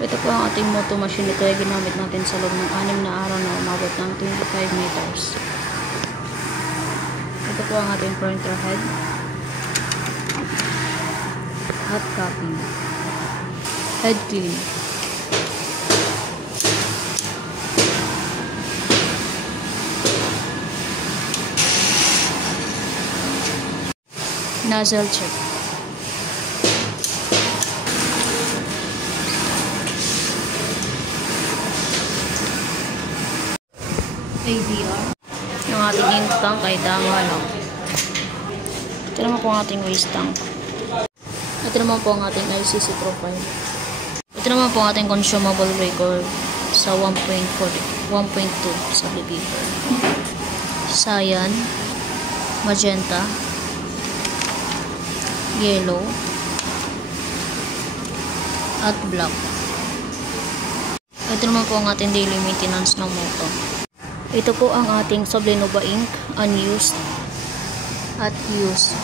Ito po ang ating moto machine. Ito ay ginamit natin sa loob ng 6 na araw na umabot ng 25 meters. Ito po ang ating printer head. Hot copy. Head clean. Nozzle check. ADR. Yung ating ink tank ay tama lang. Ito naman po ang ating waste tank. Ito naman po ang ating ICC profile. Ito naman po ang ating consumable record sa 1.2 sa paper. Cyan, magenta, yellow, at black. Ito naman po ang ating daily maintenance ng moto. Ito po ang ating Soblenova ink, unused at used.